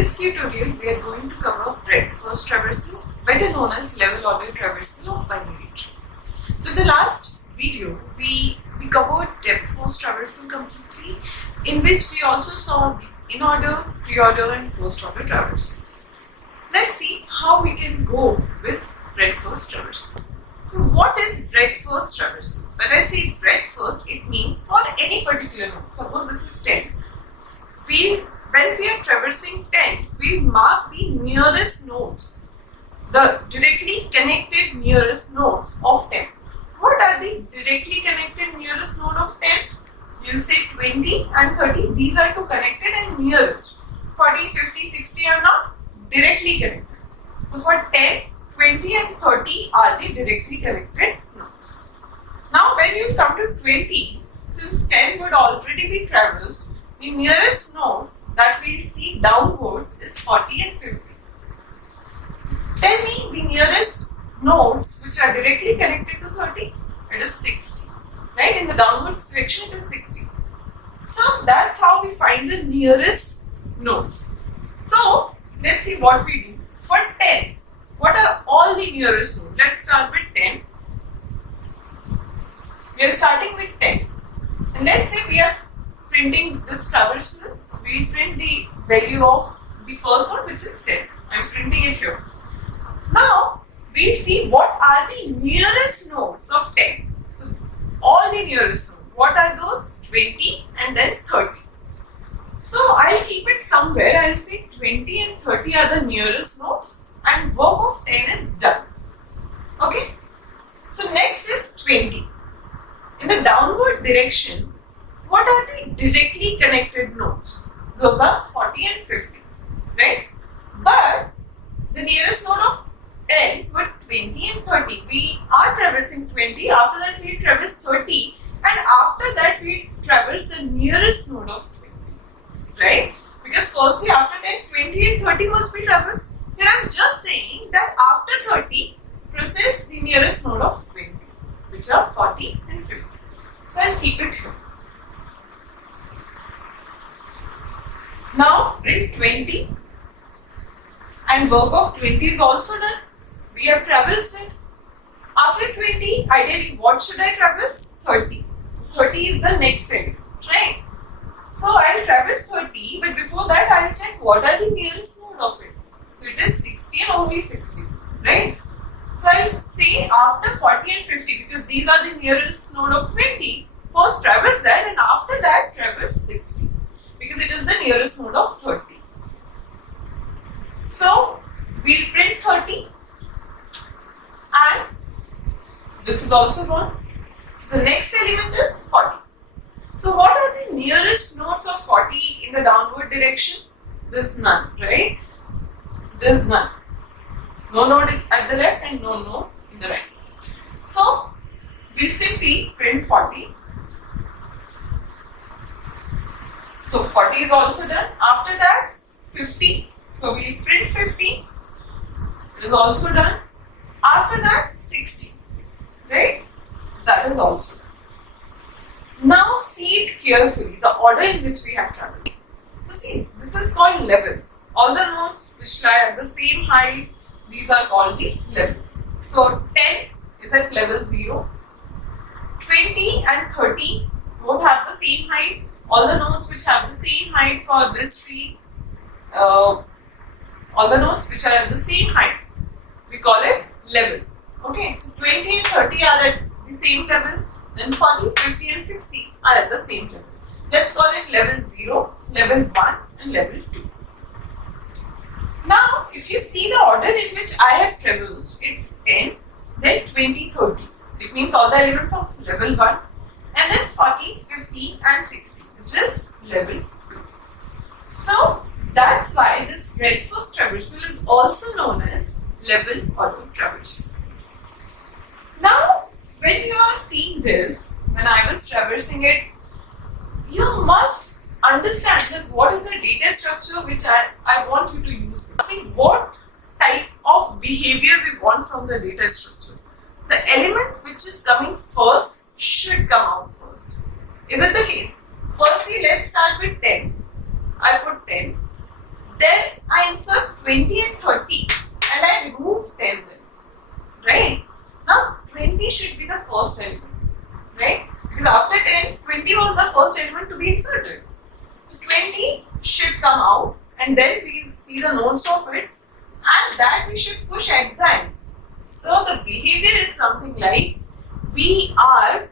this tutorial, we are going to cover breadth-first traversal, better known as level-order traversal of binary tree. So, in the last video, we covered depth-first traversal completely, in which we also saw the in-order, pre-order, and post-order traversals. Let's see how we can go with breadth-first traversal. So, what is breadth-first traversal? When I say breadth-first, it means for any particular node. Suppose this is 10. When we are traversing 10, we mark the nearest nodes, the directly connected nearest nodes of 10. What are the directly connected nearest node of 10? You will say 20 and 30. These are two connected and nearest. 40, 50, 60 are not directly connected. So for 10, 20 and 30 are the directly connected nodes. Now when you come to 20, since 10 would already be traversed, the nearest node that we will see downwards is 40 and 50. Tell me the nearest nodes which are directly connected to 30. It is 60. Right? In the downwards direction it is 60. So that's how we find the nearest nodes. So let's see what we do. For 10, what are all the nearest nodes? Let's start with 10. We are starting with 10. And let's say we are printing this traversal. We will print the value of the first node, which is 10. I am printing it here. Now, we will see what are the nearest nodes of 10. So, all the nearest nodes. What are those? 20 and then 30. So, I will keep it somewhere. I will say 20 and 30 are the nearest nodes and work of 10 is done. Okay. So, next is 20. In the downward direction, what are the directly connected nodes? Those are 40 and 50, right? But the nearest node of 10 were 20 and 30. We are traversing 20, after that we traverse 30 and after that we traverse the nearest node of 20, right? Because firstly after 10, 20 and 30 must be traversed. Here I am just saying that after 30, process the nearest node of 20, which are 40 and 50. So I will keep it here. Now print 20 and work of 20 is also done. We have traversed it. After 20, ideally what should I traverse? 30. So 30 is the next element, right? So I will traverse 30, but before that I will check what are the nearest node of it. So it is 60 and only 60, right? So I will say after 40 and 50, because these are the nearest node of 20, first traverse that and after that traverse 60. Because it is the nearest node of 30. So, we will print 30 and this is also gone. So, the next element is 40. So, what are the nearest nodes of 40 in the downward direction? There is none, right? There is none. No node at the left and no node in the right. So, we will simply print 40. So 40 is also done. After that 50. So we print 50. It is also done. After that 60. Right? So that is also done. Now see it carefully, the order in which we have traversed. So see, this is called level. All the nodes which lie at the same height, these are called the levels. So 10 is at level 0. 20 and 30 both have the same height. All the nodes which have the same height for this tree, all the nodes which are at the same height, we call it level. Okay, so 20 and 30 are at the same level, then 40, 50 and 60 are at the same level. Let's call it level 0, level 1 and level 2. Now, if you see the order in which I have traversed, it's 10, then 20, 30. It means all the elements of level 1 and then 40, 50 and 60. Which is level 2. So that's why this breadth-first traversal is also known as level order traversal. Now, when you are seeing this, when I was traversing it, you must understand that what is the data structure which I want you to use. See what type of behavior we want from the data structure. The element which is coming first should come out first. Is it the case? Firstly, let's start with 10. I put 10. Then I insert 20 and 30 and I remove 10 then. Right? Now 20 should be the first element. Right? Because after 10, 20 was the first element to be inserted. So 20 should come out and then we see the nodes of it and that we should push at the end. So the behavior is something like we are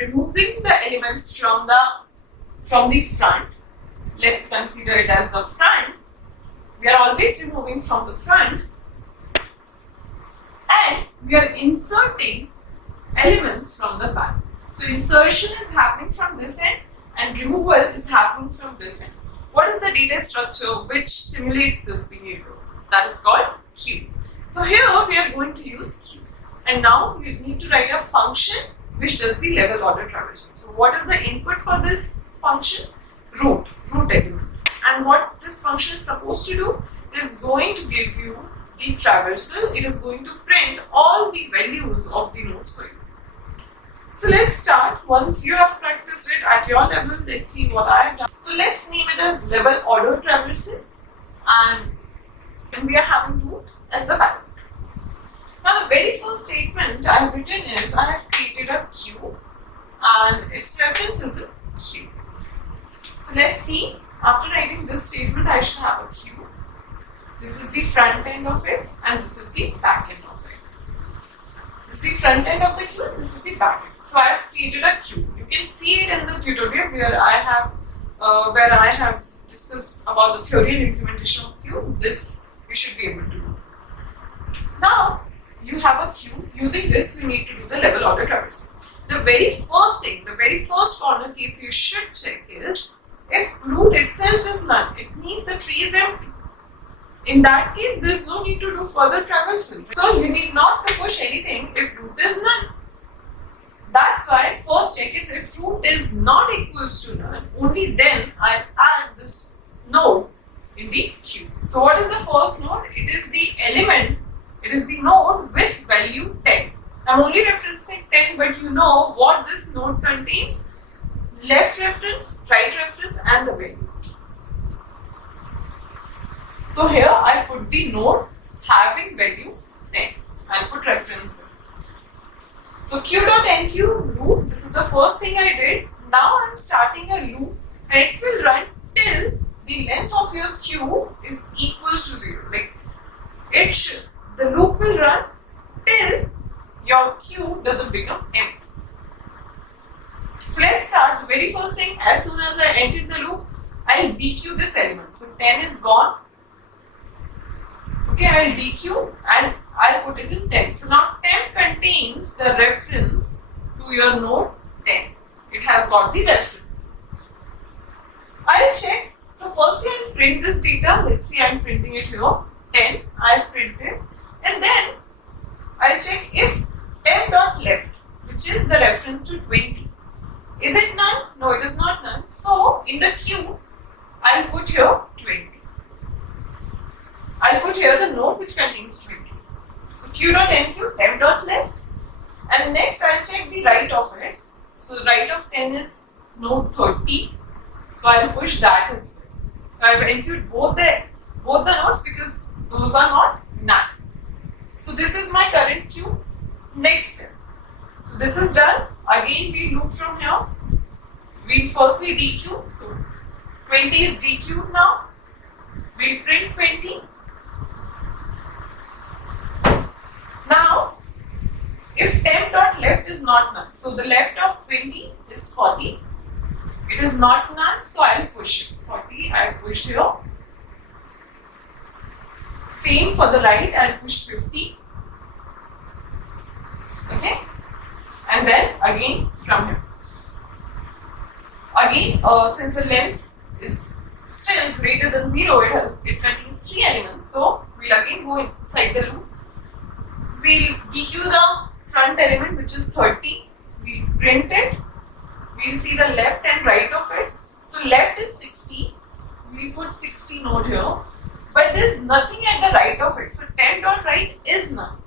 removing the elements from the front. Let's consider it as the front. We are always removing from the front and we are inserting elements from the back. So insertion is happening from this end and removal is happening from this end. What is the data structure which simulates this behavior? That is called queue. So here we are going to use queue. And now you need to write a function which does the level order traversal. So what is the input for this function? Root element. And what this function is supposed to do is going to give you the traversal. It is going to print all the values of the nodes for you. So let's start. Once you have practiced it at your level, let's see what I have done. So let's name it as level order traversal and we are having root as the value. Now the very first statement I have written is I have created a queue and its reference is a queue. So let's see, after writing this statement I should have a queue. This is the front end of it and this is the back end of it. This is the front end of the queue, this is the back end. So I have created a queue. You can see it in the tutorial where I have discussed about the theory and implementation of queue. This you should be able to do. Now you have a queue. Using this we need to do the level order traversal. The very first thing, the very first corner case you should check is if root itself is none, it means the tree is empty. In that case, there is no need to do further traversal. So you need not to push anything if root is none. That's why first check is if root is not equals to none, only then I add this node in the queue. So what is the first node? It is the element, it is the node with value 10. I'm only referencing 10, but you know what this node contains. Left reference, right reference and the value. So here I put the node having value 10. I'll put reference. So q.enqueue root, this is the first thing I did. Now I'm starting a loop and it will run till the length of your queue is equals to 0. Like the loop will run till your queue doesn't become empty. So let's start. The very first thing, as soon as I entered the loop, I'll dequeue this element. So 10 is gone. Okay, I'll dequeue and I'll put it in 10. So now 10 contains the reference to your node 10. It has got the reference. I'll check. So firstly I'll print this data. Let's see, I'm printing it here. 10, I've printed. And then I'll check if temp.left, which is the reference to 20. Is it none? No, it is not none. So in the queue, I'll put here 20. I'll put here the node which contains 20. So q.enqueue, temp.left. And next I'll check the right of it. So right of 10 is node 30. So I'll push that as well. So I've enqueued both the nodes because those are not none. So this is my current queue. Next step. So this is done. Again we loop from here. We'll firstly dequeue. So 20 is dequeued now. We'll print 20. Now if temp.left is not none, so the left of 20 is 40. It is not none, so I'll push it. 40 I've pushed here. Same for the right, I'll push 50. Okay, and then again from here. Again, since the length is still greater than 0, it contains 3 elements. So we'll again go inside the loop. We'll dequeue the front element, which is 30. We'll print it. We'll see the left and right of it. So left is 60. We'll put 60 node here. But there's nothing at the right of it. So temp.right is none.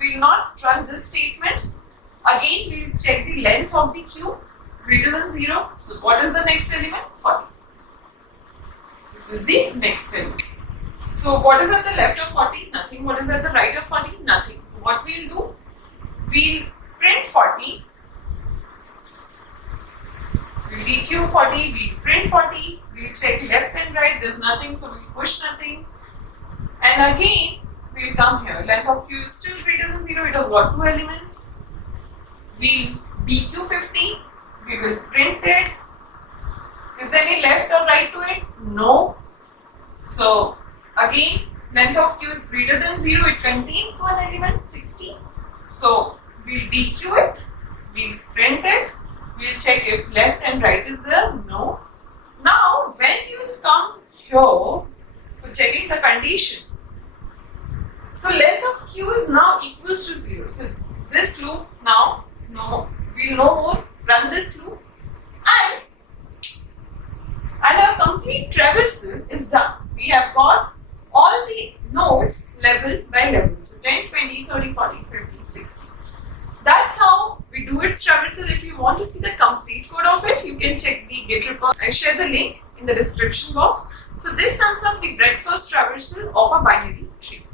We'll not run this statement. Again, we'll check the length of the queue greater than 0. So what is the next element? 40. This is the next element. So what is at the left of 40? Nothing. What is at the right of 40? Nothing. So what we'll do? We'll print 40. We'll DQ 40. We'll print 40. We'll check left and right. There's nothing. So we'll push nothing. And again, we'll come here. Length of Q is still greater than 0. It has got 2 elements. We'll DQ 50. We will print it. Is there any left or right to it? No. So again, length of Q is greater than 0. It contains one element, 60. So we'll DQ it. We'll print it. We'll check if left and right is there. No. Now, when you come here for checking the condition, so length of Q is now equals to 0. So this loop now, we'll no more run this loop, and our complete traversal is done. We have got all the nodes level by level. So 10, 20, 30, 40, 50, 60. That's how we do its traversal. If you want to see the complete code of it, you can check the Git repo. I share the link in the description box. So this sums up the breadth-first traversal of a binary tree.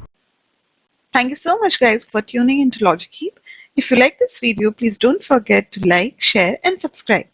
Thank you so much, guys, for tuning into Logic Heap. If you like this video, please don't forget to like, share, and subscribe.